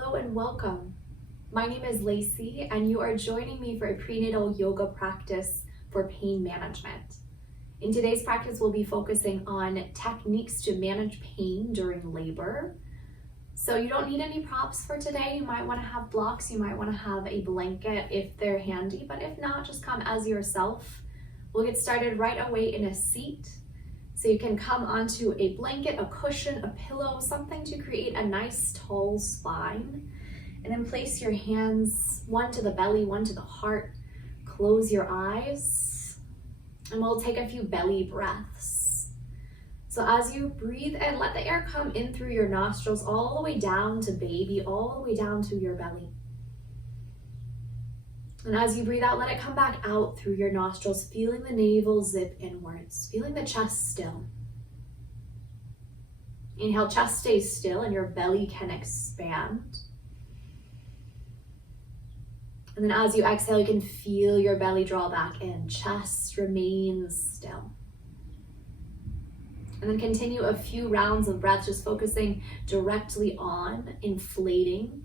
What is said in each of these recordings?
Hello and welcome. My name is Lacey and you are joining me for a prenatal yoga practice for pain management. In today's practice, we'll be focusing on techniques to manage pain during labor. So you don't need any props for today. You might want to have blocks, you might want to have a blanket if they're handy, but if not, just come as yourself. We'll get started right away in a seat. So you can come onto a blanket, a cushion, a pillow, something to create a nice tall spine. And then place your hands, one to the belly, one to the heart. Close your eyes. And we'll take a few belly breaths. So as you breathe in, let the air come in through your nostrils all the way down to baby, all the way down to your belly. And as you breathe out, let it come back out through your nostrils, feeling the navel zip inwards, feeling the chest still. Inhale, chest stays still and your belly can expand. And then as you exhale, you can feel your belly draw back in, chest remains still. And then continue a few rounds of breath, just focusing directly on inflating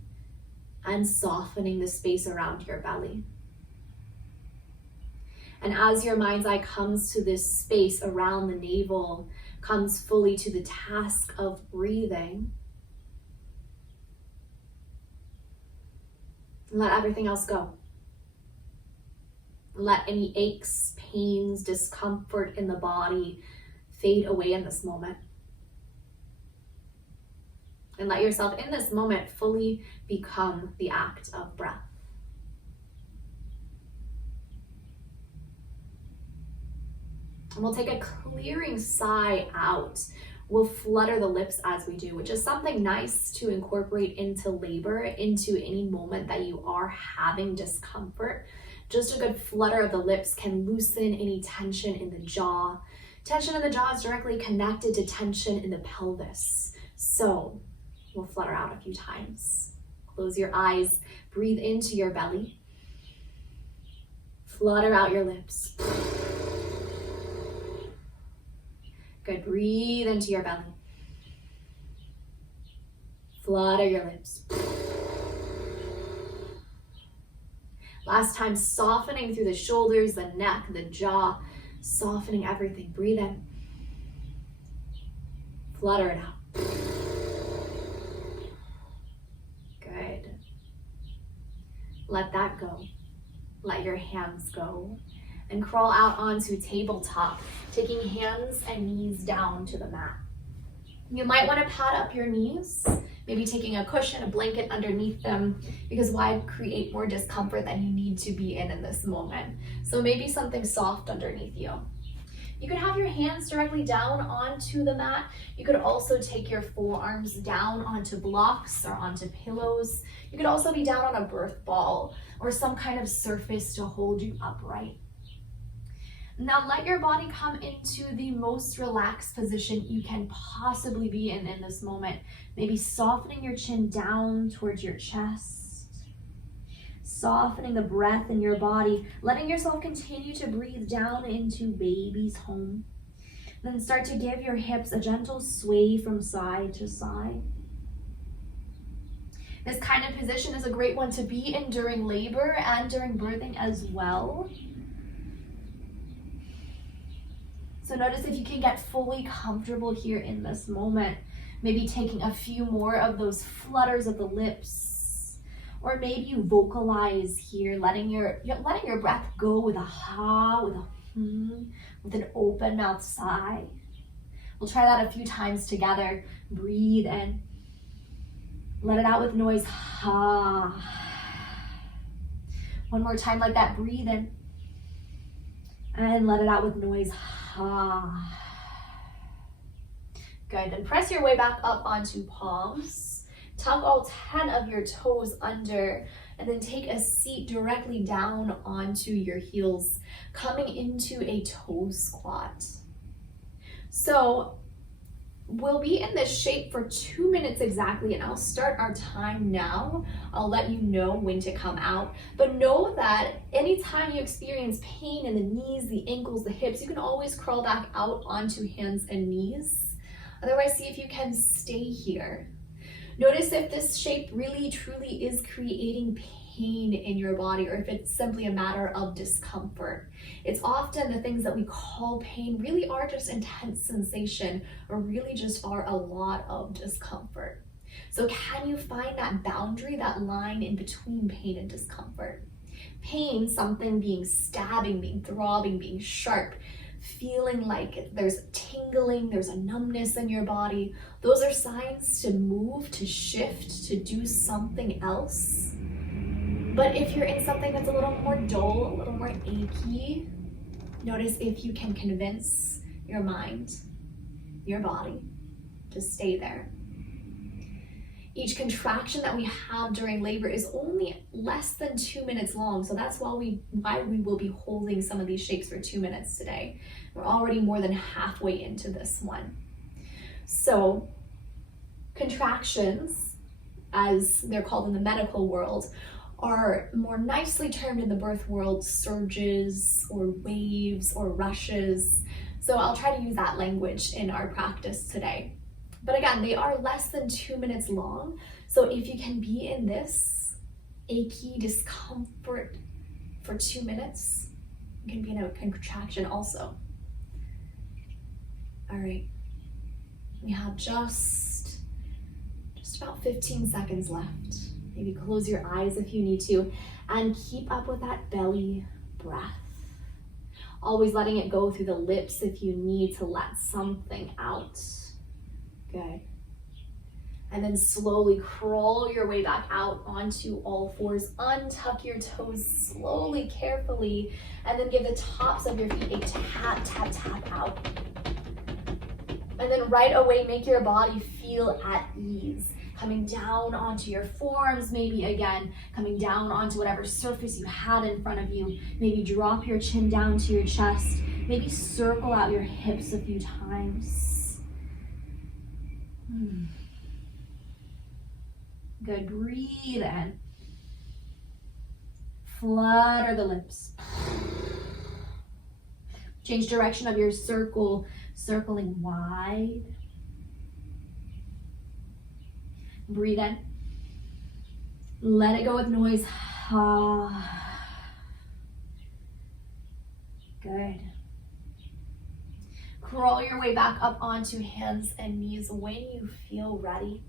and softening the space around your belly. And as your mind's eye comes to this space around the navel, comes fully to the task of breathing, let everything else go. Let any aches, pains, discomfort in the body fade away in this moment. And let yourself in this moment fully become the act of breath. And we'll take a clearing sigh out. We'll flutter the lips as we do, which is something nice to incorporate into labor, into any moment that you are having discomfort. Just a good flutter of the lips can loosen any tension in the jaw. Tension in the jaw is directly connected to tension in the pelvis. So we'll flutter out a few times. Close your eyes, breathe into your belly. Flutter out your lips. Good, breathe into your belly. Flutter your lips. Last time, softening through the shoulders, the neck, the jaw, softening everything. Breathe in. Flutter it out. Good. Let that go. Let your hands go. And crawl out onto tabletop, taking hands and knees down to the mat. You might want to pad up your knees, maybe taking a cushion, a blanket underneath them, because why create more discomfort than you need to be in this moment? So maybe something soft underneath you. You could have your hands directly down onto the mat. You could also take your forearms down onto blocks or onto pillows. You could also be down on a birth ball or some kind of surface to hold you upright. Now let your body come into the most relaxed position you can possibly be in this moment. Maybe softening your chin down towards your chest. Softening the breath in your body. Letting yourself continue to breathe down into baby's home. Then start to give your hips a gentle sway from side to side. This kind of position is a great one to be in during labor and during birthing as well. So notice if you can get fully comfortable here in this moment, maybe taking a few more of those flutters of the lips, or maybe you vocalize here, letting your breath go with a ha, with a with an open mouth sigh. We'll try that a few times together. Breathe in, let it out with noise, ha. One more time like that, breathe in, and let it out with noise, ah. Good, then press your way back up onto palms. Tuck all 10 of your toes under, and then take a seat directly down onto your heels, coming into a toe squat. So we'll be in this shape for 2 minutes exactly, and I'll start our time now. I'll let you know when to come out, but know that anytime you experience pain in the knees, the ankles, the hips, you can always crawl back out onto hands and knees. Otherwise, see if you can stay here. Notice if this shape really truly is creating pain in your body, or if it's simply a matter of discomfort. It's often the things that we call pain really are just intense sensation, or really just are a lot of discomfort. So can you find that boundary, that line in between pain and discomfort? Pain, something being stabbing, being throbbing, being sharp, feeling like there's tingling, there's a numbness in your body. Those are signs to move, to shift, to do something else. But if you're in something that's a little more dull, a little more achy, notice if you can convince your mind, your body, to stay there. Each contraction that we have during labor is only less than 2 minutes long, so that's why we will be holding some of these shapes for 2 minutes today. We're already more than halfway into this one. So contractions, as they're called in the medical world, are more nicely termed in the birth world surges or waves or rushes. So I'll try to use that language in our practice today. But again, they are less than 2 minutes long. So if you can be in this achy discomfort for 2 minutes, you can be in a contraction also. All right, we have just about 15 seconds left. Maybe close your eyes if you need to, and keep up with that belly breath. Always letting it go through the lips if you need to let something out. Good. And then slowly crawl your way back out onto all fours. Untuck your toes slowly, carefully, and then give the tops of your feet a tap, tap, tap out. And then right away, make your body feel at ease. Coming down onto your forearms, maybe again, coming down onto whatever surface you had in front of you. Maybe drop your chin down to your chest. Maybe circle out your hips a few times. Good, breathe in. Flutter the lips. Change direction of your circle, circling wide. Breathe in. Let it go with noise. Good. Crawl your way back up onto hands and knees when you feel ready.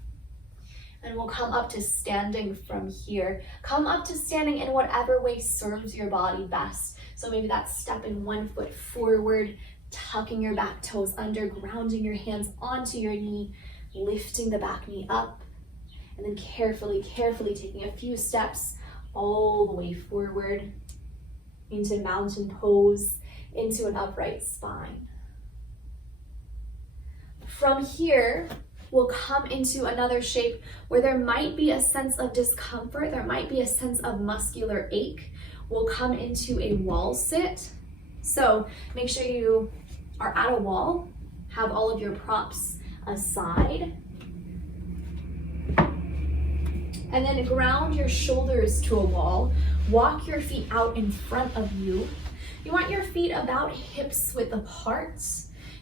And we'll come up to standing from here. Come up to standing in whatever way serves your body best. So maybe that's stepping 1 foot forward, tucking your back toes under, grounding your hands onto your knee, lifting the back knee up, and then carefully taking a few steps all the way forward into mountain pose, into an upright spine. From here, we'll come into another shape where there might be a sense of discomfort, there might be a sense of muscular ache. We'll come into a wall sit. So make sure you are at a wall, have all of your props aside, and then ground your shoulders to a wall. Walk your feet out in front of you. You want your feet about hips width apart,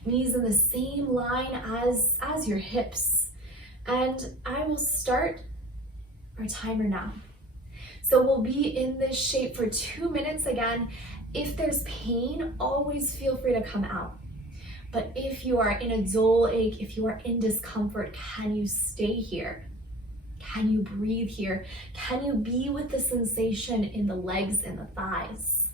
knees in the same line as your hips. And I will start our timer now. So we'll be in this shape for 2 minutes again. If there's pain, always feel free to come out. But if you are in a dull ache, if you are in discomfort, can you stay here? Can you breathe here? Can you be with the sensation in the legs and the thighs?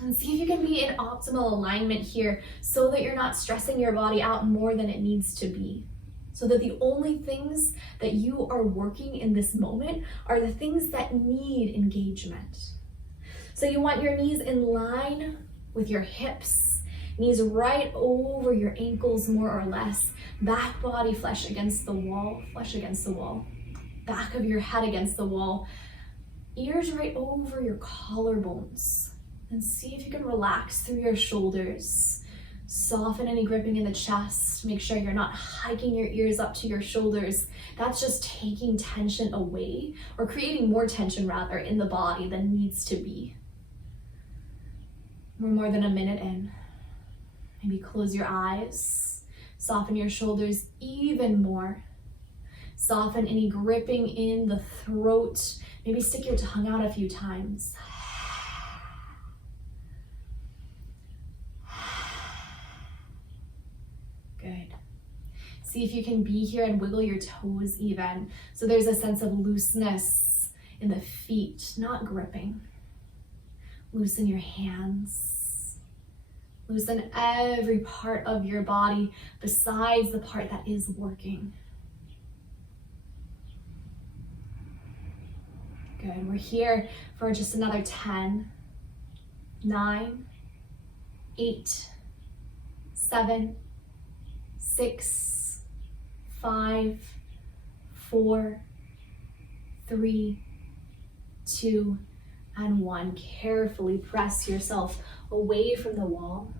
And see if you can be in optimal alignment here so that you're not stressing your body out more than it needs to be. So that the only things that you are working in this moment are the things that need engagement. So you want your knees in line with your hips, knees right over your ankles more or less, back body flush against the wall, back of your head against the wall, ears right over your collarbones. And see if you can relax through your shoulders. Soften any gripping in the chest. Make sure you're not hiking your ears up to your shoulders. That's just taking tension away, or creating more tension rather in the body than needs to be. We're more than a minute in. Maybe close your eyes. Soften your shoulders even more. Soften any gripping in the throat. Maybe stick your tongue out a few times. Good. See if you can be here and wiggle your toes even. So there's a sense of looseness in the feet, not gripping. Loosen your hands. Loosen every part of your body besides the part that is working. Good. We're here for just another 10, 9, 8, 7, 6, 5, 4, 3, 2, and 1. Carefully press yourself away from the wall.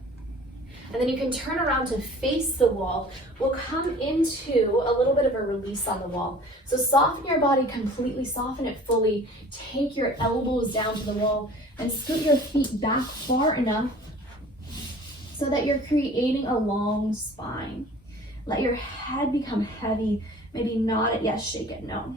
And then you can turn around to face the wall. We'll come into a little bit of a release on the wall. So soften your body completely, soften it fully. Take your elbows down to the wall and scoot your feet back far enough so that you're creating a long spine. Let your head become heavy. Maybe nod it, yes, shake it, no.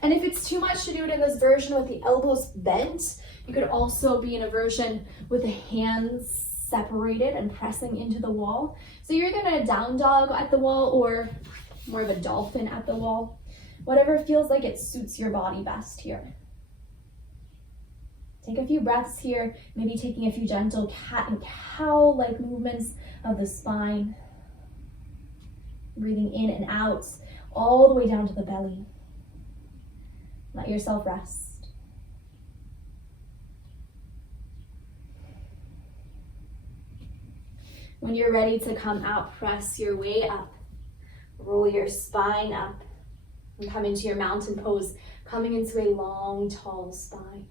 And if it's too much to do it in this version with the elbows bent, you could also be in a version with the hands separated and pressing into the wall. So you're gonna down dog at the wall or more of a dolphin at the wall. Whatever feels like it suits your body best here. Take a few breaths here, maybe taking a few gentle cat and cow-like movements of the spine. Breathing in and out, all the way down to the belly. Let yourself rest. When you're ready to come out, press your way up. Roll your spine up and come into your mountain pose, coming into a long, tall spine.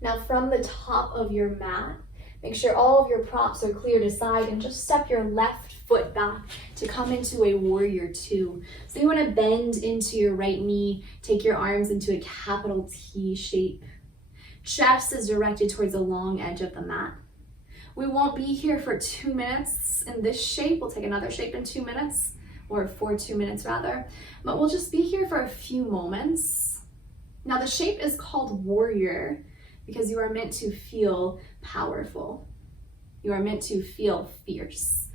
Now from the top of your mat, make sure all of your props are cleared aside and just step your left foot back to come into a warrior two. So you want to bend into your right knee, take your arms into a capital T shape. Chest is directed towards the long edge of the mat. We won't be here for 2 minutes in this shape. We'll take another shape in 2 minutes, or for 2 minutes rather, but we'll just be here for a few moments. Now the shape is called warrior because you are meant to feel powerful. You are meant to feel fierce.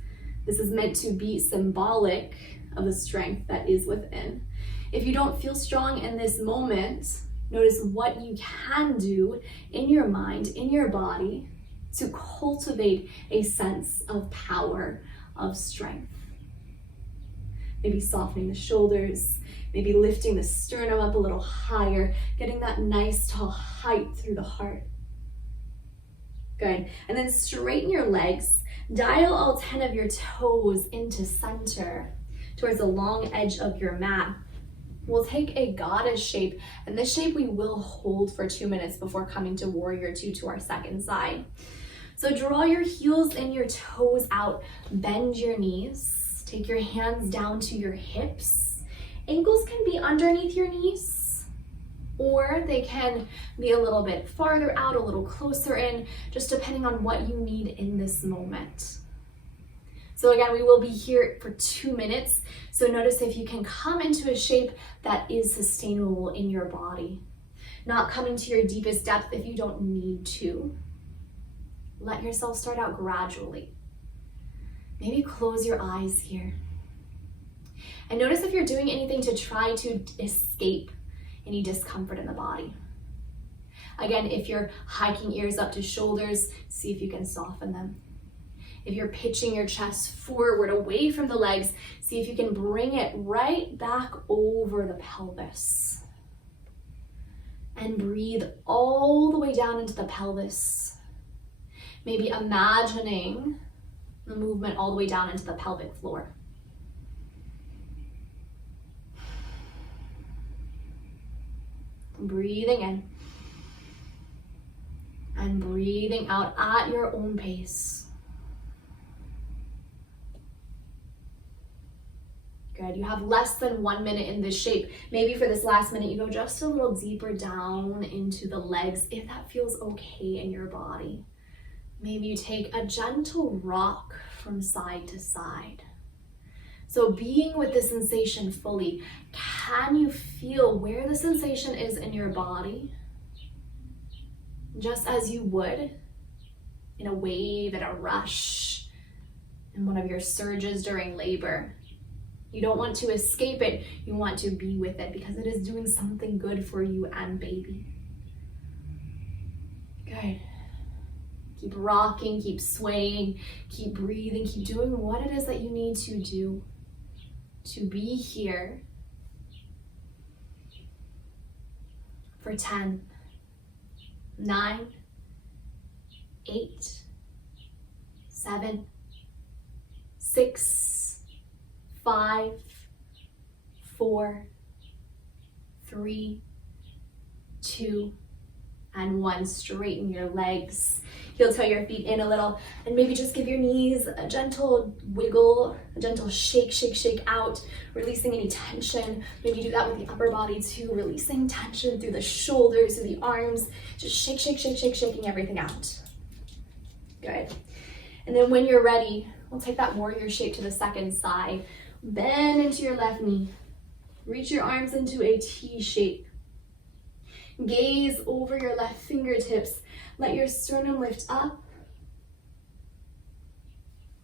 This is meant to be symbolic of the strength that is within. If you don't feel strong in this moment, notice what you can do in your mind, in your body, to cultivate a sense of power, of strength. Maybe softening the shoulders, maybe lifting the sternum up a little higher, getting that nice tall height through the heart. Good. And then straighten your legs. Dial all 10 of your toes into center towards the long edge of your mat. We'll take a goddess shape, and this shape we will hold for 2 minutes before coming to warrior two to our second side. So draw your heels and your toes out, bend your knees, take your hands down to your hips. Ankles can be underneath your knees, or they can be a little bit farther out, a little closer in, just depending on what you need in this moment. So again, we will be here for 2 minutes. So notice if you can come into a shape that is sustainable in your body. Not coming to your deepest depth if you don't need to. Let yourself start out gradually. Maybe close your eyes here. And notice if you're doing anything to try to escape any discomfort in the body. Again, if you're hiking ears up to shoulders, see if you can soften them. If you're pitching your chest forward away from the legs, see if you can bring it right back over the pelvis. And breathe all the way down into the pelvis. Maybe imagining the movement all the way down into the pelvic floor. Breathing in and breathing out at your own pace. Good. You have less than 1 minute in this shape. Maybe for this last minute, you go just a little deeper down into the legs if that feels okay in your body. Maybe you take a gentle rock from side to side. So being with the sensation fully, can you feel where the sensation is in your body? Just as you would in a wave, in a rush, in one of your surges during labor. You don't want to escape it, you want to be with it because it is doing something good for you and baby. Good. Keep rocking, keep swaying, keep breathing, keep doing what it is that you need to do to be here for 10, 9, 8, 7, 6, 5, 4, 3, 2, and 1. Straighten your legs. Heel toe your feet in a little, and maybe just give your knees a gentle wiggle, a gentle shake, shake, shake out, releasing any tension. Maybe do that with the upper body too, releasing tension through the shoulders, through the arms. Just shake, shake, shake, shake, shaking everything out. Good. And then when you're ready, we'll take that warrior shape to the second side. Bend into your left knee. Reach your arms into a T shape. Gaze over your left fingertips. Let your sternum lift up.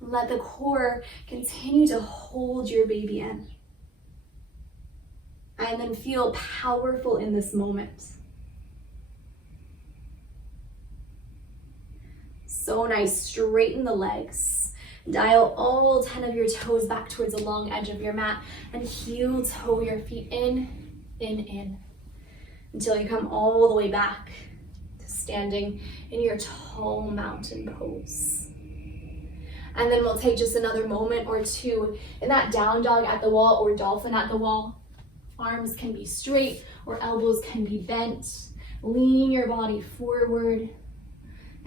Let the core continue to hold your baby in. And then feel powerful in this moment. So nice. Straighten the legs. Dial all 10 of your toes back towards the long edge of your mat and heel toe your feet in, until you come all the way back to standing in your tall mountain pose. And then we'll take just another moment or two in that down dog at the wall or dolphin at the wall. Arms can be straight or elbows can be bent. Lean your body forward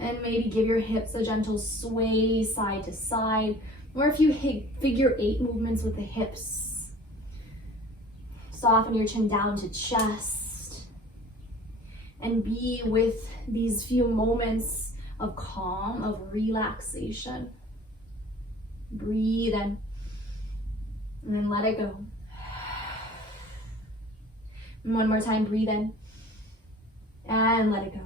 and maybe give your hips a gentle sway side to side, or if you figure 8 movements with the hips. Soften your chin down to chest and be with these few moments of calm, of relaxation. Breathe in and then let it go. And one more time, breathe in and let it go.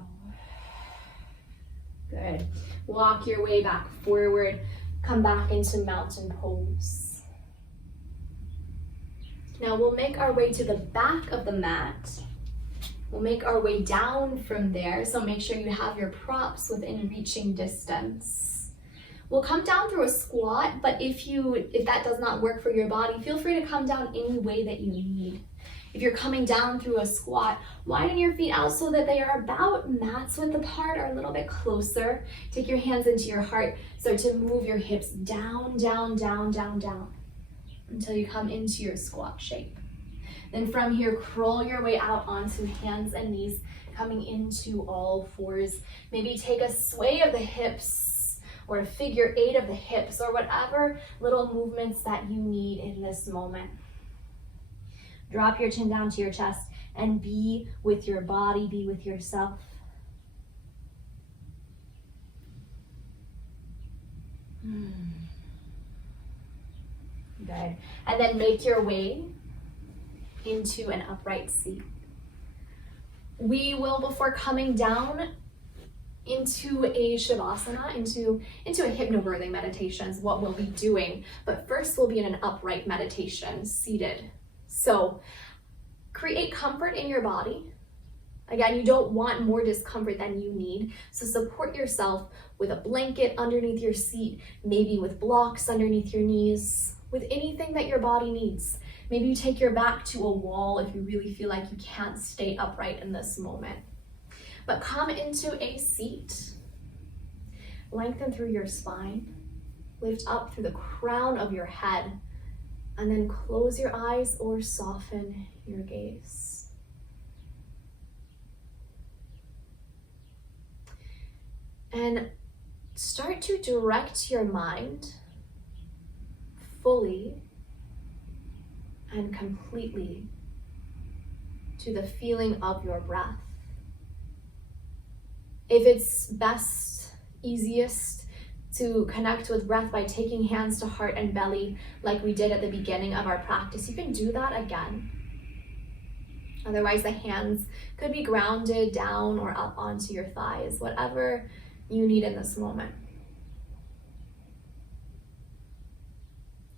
Good. Walk your way back forward. Come back into mountain pose. Now we'll make our way to the back of the mat. We'll make our way down from there. So make sure you have your props within reaching distance. We'll come down through a squat, but if that does not work for your body, feel free to come down any way that you need. If you're coming down through a squat, widen your feet out so that they are about mat's width apart or a little bit closer. Take your hands into your heart. Start to move your hips down, down, down, down, down until you come into your squat shape. Then from here, crawl your way out onto hands and knees, coming into all fours. Maybe take a sway of the hips or a figure 8 of the hips or whatever little movements that you need in this moment. Drop your chin down to your chest and be with your body, be with yourself. Good. And then make your way into an upright seat. We will, before coming down into a Shavasana, into a hypnobirthing meditation is what we'll be doing. But first we'll be in an upright meditation, seated. So create comfort in your body. Again, you don't want more discomfort than you need. So support yourself with a blanket underneath your seat, maybe with blocks underneath your knees, with anything that your body needs. Maybe you take your back to a wall if you really feel like you can't stay upright in this moment. But come into a seat. Lengthen through your spine. Lift up through the crown of your head. And then close your eyes or soften your gaze. And start to direct your mind fully and completely to the feeling of your breath. If it's best, easiest to connect with breath by taking hands to heart and belly like we did at the beginning of our practice, you can do that again. Otherwise, the hands could be grounded down or up onto your thighs, whatever you need in this moment.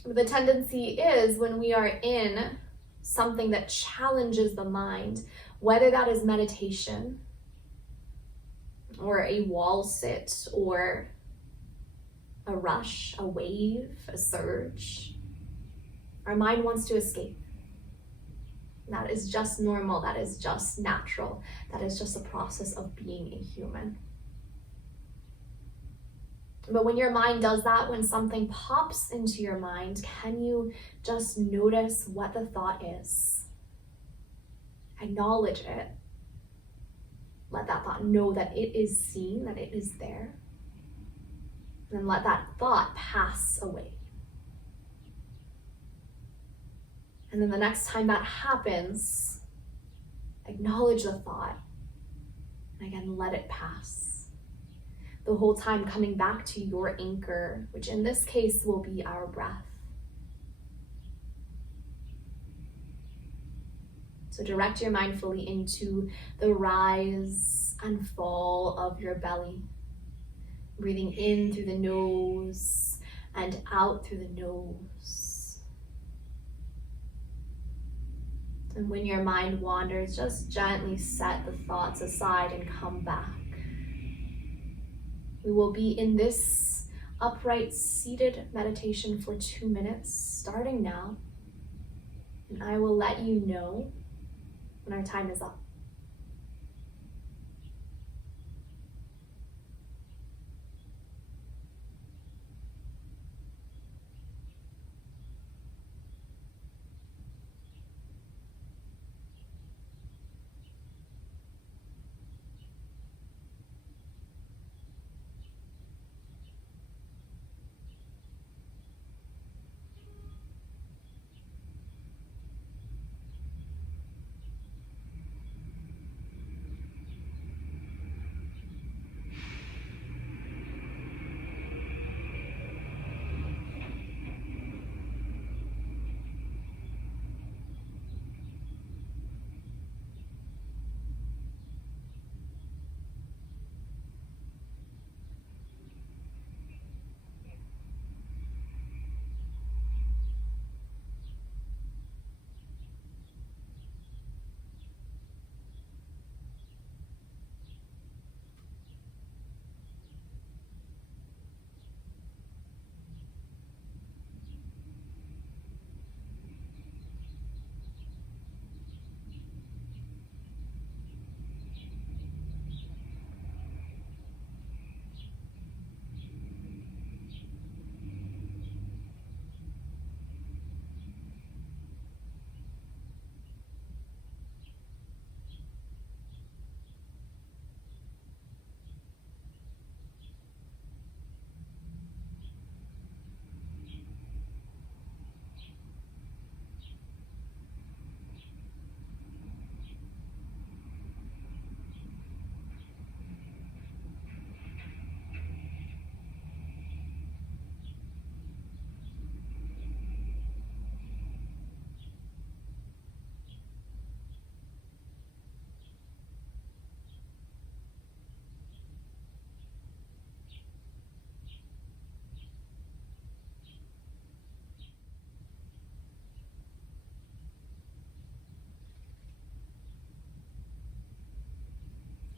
The tendency is when we are in something that challenges the mind, whether that is meditation or a wall sit or a rush, a wave, a surge, our mind wants to escape. That is just normal. That is just natural. That is just a process of being a human. But when your mind does that, when something pops into your mind, can you just notice what the thought is? Acknowledge it. Let that thought know that it is seen, that it is there. And let that thought pass away. And then the next time that happens, acknowledge the thought. And again, let it pass. The whole time coming back to your anchor, which in this case will be our breath. So direct your mind fully into the rise and fall of your belly. Breathing in through the nose and out through the nose. And when your mind wanders, just gently set the thoughts aside and come back. We will be in this upright seated meditation for 2 minutes, starting now. And I will let you know when our time is up.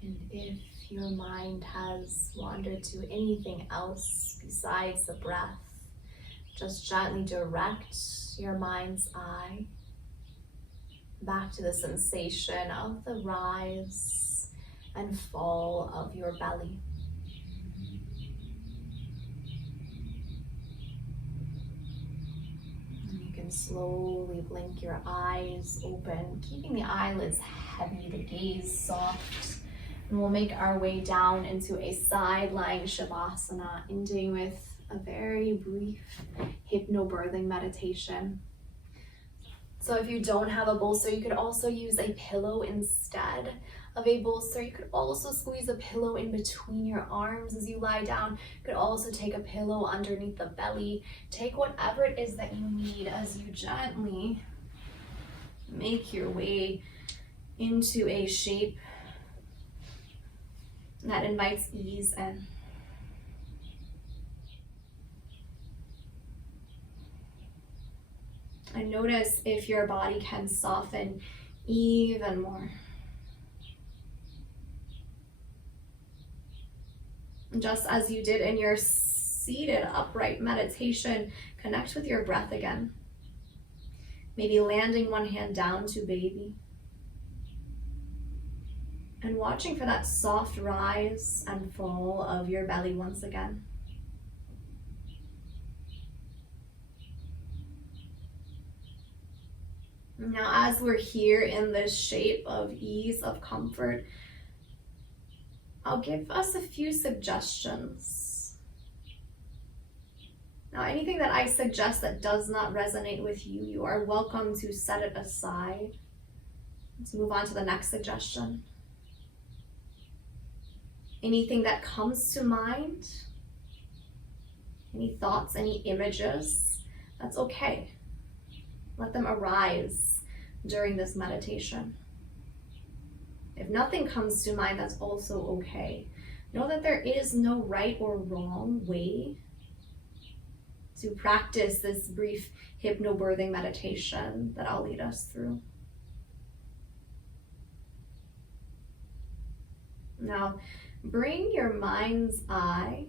And if your mind has wandered to anything else besides the breath, just gently direct your mind's eye back to the sensation of the rise and fall of your belly. And you can slowly blink your eyes open, keeping the eyelids heavy, the gaze soft. And we'll make our way down into a side-lying Shavasana, ending with a very brief hypnobirthing meditation. So if you don't have a bolster, you could also use a pillow instead. of a bolster. You could also squeeze a pillow in between your arms as you lie down. You could also take a pillow underneath the belly. Take whatever it is that you need as you gently make your way into a shape that invites ease in. And notice if your body can soften even more. Just as you did in your seated upright meditation, connect with your breath again. Maybe landing one hand down to baby. And watching for that soft rise and fall of your belly once again. Now, as we're here in this shape of ease, of comfort, I'll give us a few suggestions. Now, anything that I suggest that does not resonate with you, you are welcome to set it aside. Let's move on to the next suggestion. Anything that comes to mind, any thoughts, any images, that's okay. Let them arise during this meditation. If nothing comes to mind, that's also okay. Know that there is no right or wrong way to practice this brief hypnobirthing meditation that I'll lead us through. Now, bring your mind's eye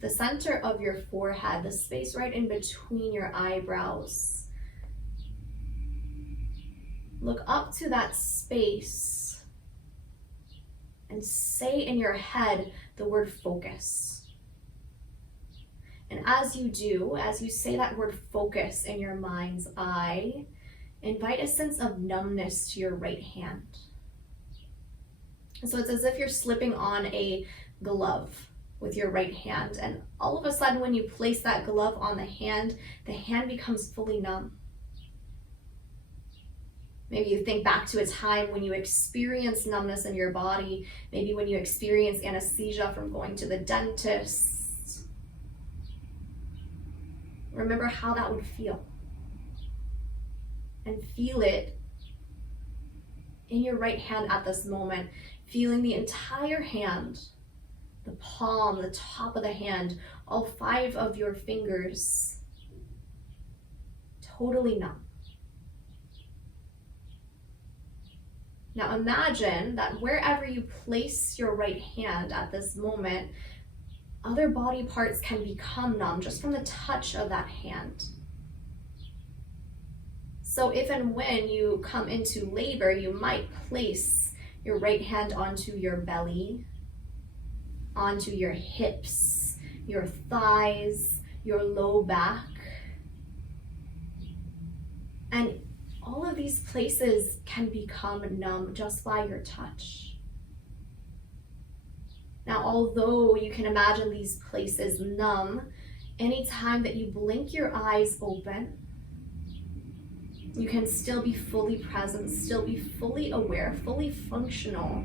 to the center of your forehead, the space right in between your eyebrows. Look up to that space and say in your head the word focus. And as you do, as you say that word focus in your mind's eye, invite a sense of numbness to your right hand. And so it's as if you're slipping on a glove with your right hand. And all of a sudden, when you place that glove on the hand becomes fully numb. Maybe you think back to a time when you experienced numbness in your body, maybe when you experienced anesthesia from going to the dentist. Remember how that would feel. And feel it in your right hand at this moment, feeling the entire hand, the palm, the top of the hand, all 5 of your fingers, totally numb. Now imagine that wherever you place your right hand at this moment, other body parts can become numb just from the touch of that hand. So if and when you come into labor, you might place your right hand onto your belly, onto your hips, your thighs, your low back. And all of these places can become numb just by your touch. Now, although you can imagine these places numb, anytime that you blink your eyes open, you can still be fully present, still be fully aware, fully functional,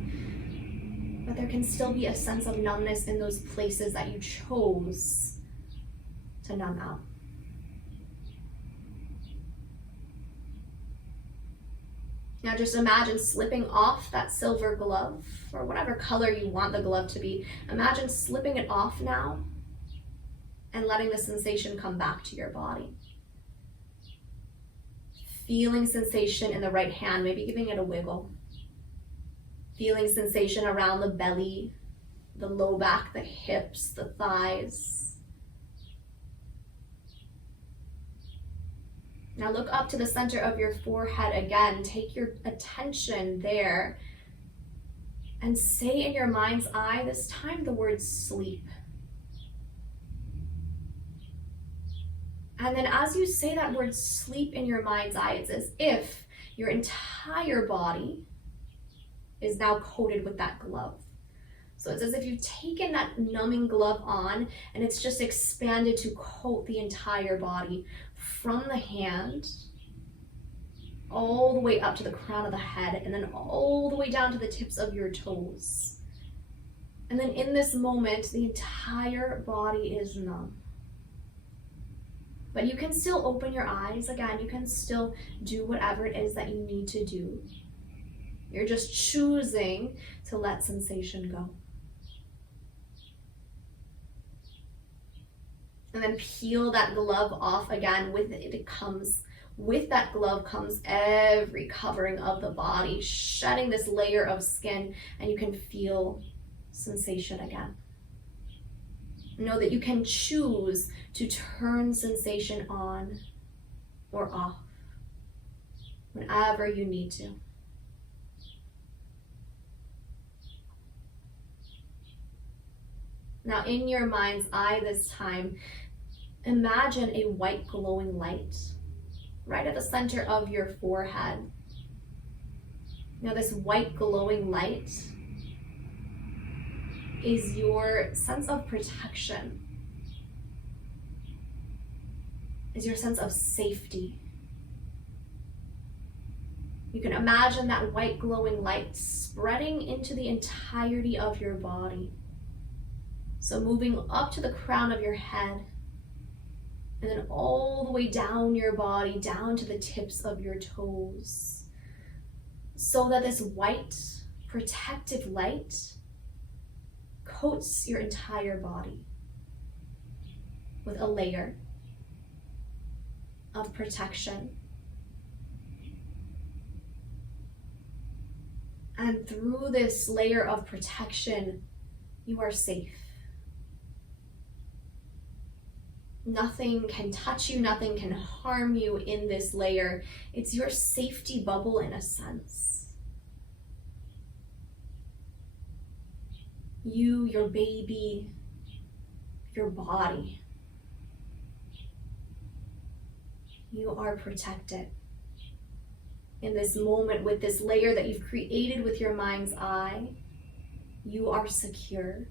but there can still be a sense of numbness in those places that you chose to numb out. Now just imagine slipping off that silver glove, or whatever color you want the glove to be. Imagine slipping it off now and letting the sensation come back to your body. Feeling sensation in the right hand, maybe giving it a wiggle. Feeling sensation around the belly, the low back, the hips, the thighs. Now look up to the center of your forehead again. Take your attention there and say in your mind's eye, this time the word sleep. And then as you say that word sleep in your mind's eye, it's as if your entire body is now coated with that glove. So it's as if you've taken that numbing glove on and it's just expanded to coat the entire body, from the hand all the way up to the crown of the head, and then all the way down to the tips of your toes. And then in this moment, the entire body is numb. But you can still open your eyes. Again, you can still do whatever it is that you need to do. You're just choosing to let sensation go. And then peel that glove off again. With that glove comes every covering of the body, shedding this layer of skin, and you can feel sensation again. Know that you can choose to turn sensation on or off whenever you need to. Now, in your mind's eye this time, imagine a white glowing light right at the center of your forehead. Now, this white glowing light is your sense of protection, is your sense of safety. You can imagine that white glowing light spreading into the entirety of your body. So moving up to the crown of your head, and then all the way down your body, down to the tips of your toes, so that this white protective light coats your entire body with a layer of protection. And through this layer of protection, you are safe. Nothing can touch you, nothing can harm you in this layer. It's your safety bubble in a sense. You, your baby, your body. You are protected. In this moment, with this layer that you've created with your mind's eye, you are secure.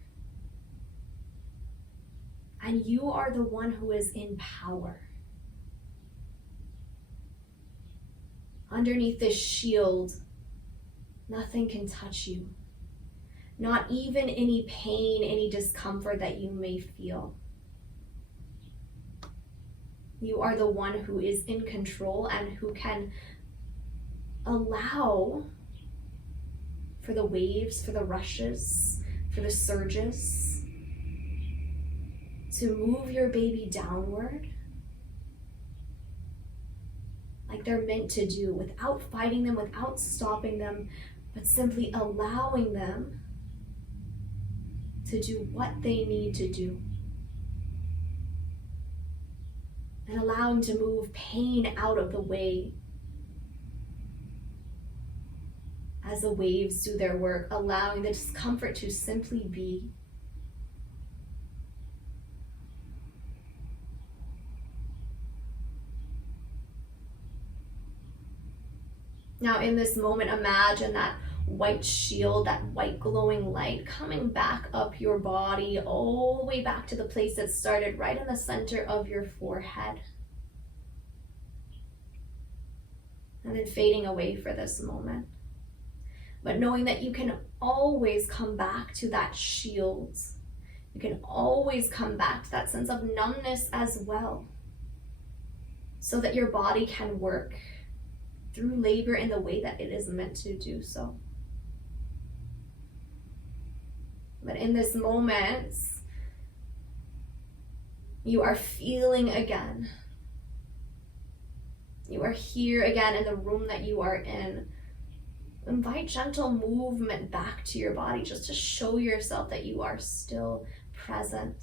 And you are the one who is in power. Underneath this shield, nothing can touch you. Not even any pain, any discomfort that you may feel. You are the one who is in control and who can allow for the waves, for the rushes, for the surges to move your baby downward like they're meant to do, without fighting them, without stopping them, but simply allowing them to do what they need to do. And allowing to move pain out of the way as the waves do their work, allowing the discomfort to simply be. Now in this moment, imagine that white shield, that white glowing light coming back up your body, all the way back to the place that started, right in the center of your forehead. And then fading away for this moment. But knowing that you can always come back to that shield. You can always come back to that sense of numbness as well, so that your body can work through labor in the way that it is meant to do so. But in this moment, you are feeling again. You are here again in the room that you are in. Invite gentle movement back to your body just to show yourself that you are still present.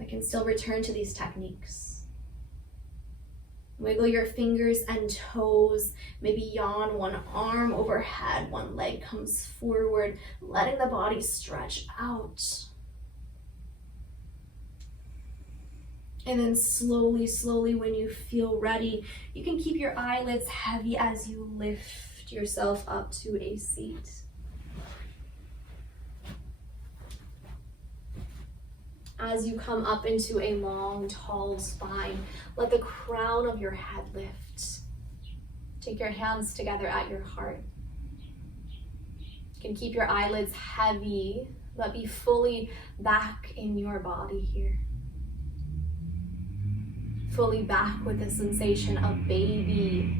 I can still return to these techniques. Wiggle your fingers and toes, maybe yawn one arm overhead, one leg comes forward, letting the body stretch out. And then slowly, slowly, when you feel ready, you can keep your eyelids heavy as you lift yourself up to a seat. As you come up into a long, tall spine, let the crown of your head lift. Take your hands together at your heart. You can keep your eyelids heavy, but be fully back in your body here. Fully back with the sensation of baby,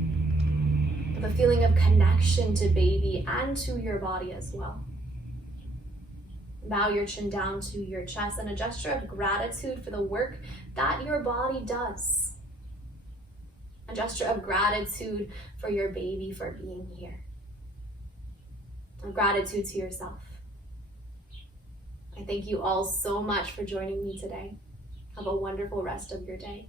with a feeling of connection to baby and to your body as well. Bow your chin down to your chest in a gesture of gratitude for the work that your body does. A gesture of gratitude for your baby for being here. A gratitude to yourself. I thank you all so much for joining me today. Have a wonderful rest of your day.